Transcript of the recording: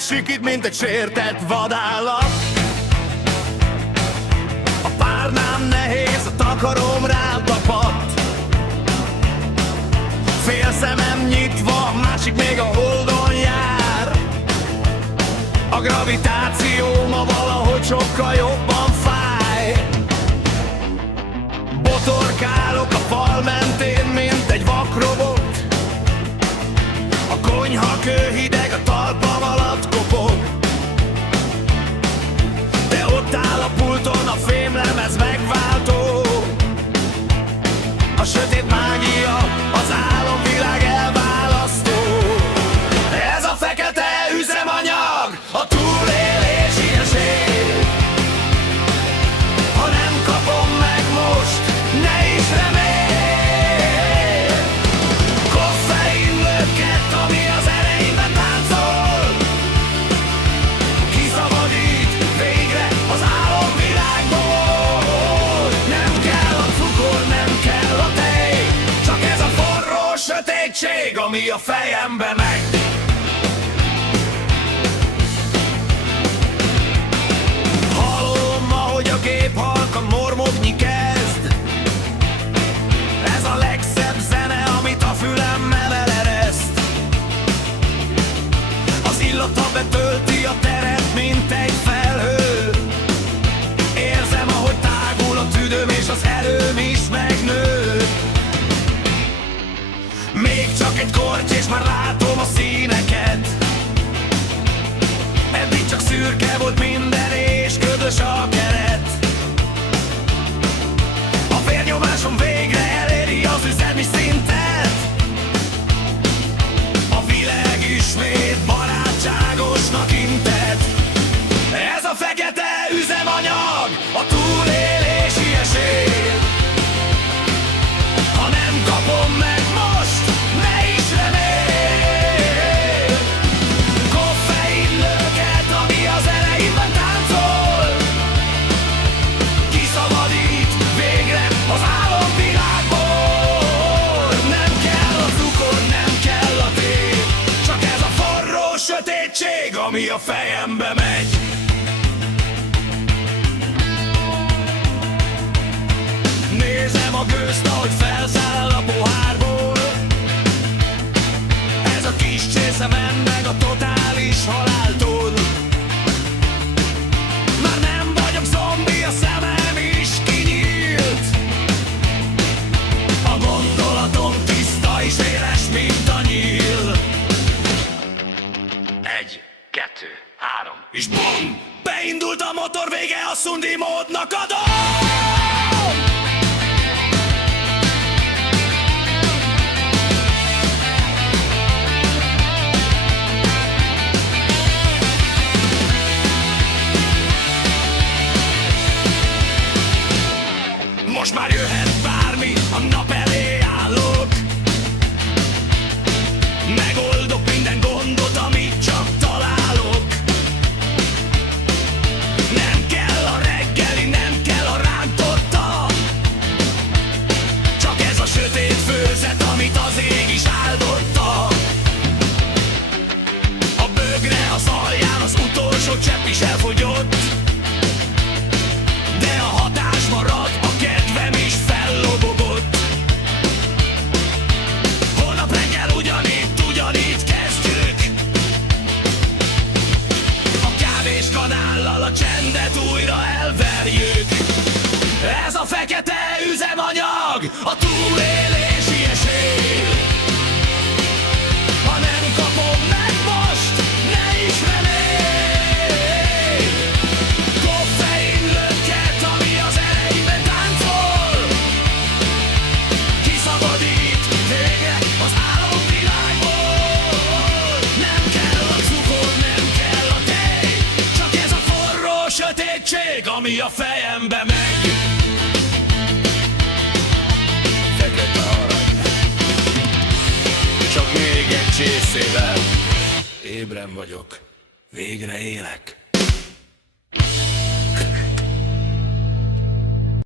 sikít, mint egy sértett vadállat. A párnám nehéz, a takarom rám tapadt. Fél szemem nyitva, a másik még a holdon jár. A gravitáció ma valahogy sokkal jobban fáj. Botorkálok a fal mentén, mint egy vakrobot. A konyha kőhideg, a talpam alatt kopog. De ott áll a pulton a fémlemez megváltó. A sötét mágia, az álomvilág elválasztó. Ez a fekete üzemanyag, a túlélési esély. Ha nem kapom meg most, ne is remélj. Koffein löket, ami az ereimben táncol. Kiszabadít végre az álomvilágból. Nem kell a cukor, nem kell a tej, csak ez a forró sötétség, ami a fejembe megy. Hallom, ahogy a gép halkan mormogni kezd. Ez a legszebb zene, amit a fülemmel elereszt. Az illata betölti a teret, mint egy felhő. Érzem, ahogy tágul a tüdőm, és az erőm is megnő. Még csak egy korty, és már látom a színeket. Eddig csak szürke volt minden, és ködös a keret. A vérnyomásom végre eléri az üzemi szintet. A világ ismét barátságosnak intett. Ez a fekete üzemanyag, a túlélési esély. Ha nem kapom meg most, ne is remélj. Koffein löket, ami az ereimben táncol. Kiszabadít végre az álomvilágból. Nem kell a cukor, nem kell a tét, csak ez a forró sötétség, ami a fejembe megy. Nézem a gőzt, ahogy felszáll a pohárból. Ez a kis csésze meg a totális haláltól. Már nem vagyok zombi, a szemem is kinyílt. A gondolatom tiszta és éles, mint a nyíl. 1, 2, 3 és BOOM! Beindult a motor, vége a szundi módnak adom! Most már jöhet bármi, a nap elé állok. Megoldok minden gondot, amit csak találok. Nem kell a reggeli, nem kell a rántotta, csak ez a sötét főzet, amit az ég is áldotta. A bögre az alján az utolsó csepp is elfogyott, de a hatás marad, a kedvem is fellobogott. Holnap reggel ugyanígy kezdjük. A kávéskanállal a csendet újra elverjük. Ez a fekete üzemanyag, a túlélési esély. Ha nem kapom meg most, ne is remélj. Koffein löket, ami az ereimben táncol. Kiszabadít végre az álomvilágból. Nem kell a cukor, nem kell a tej, csak ez a forró sötétség, ami a fejembe megy. Fekete arany, csak még egy csészével ébren vagyok, végre élek.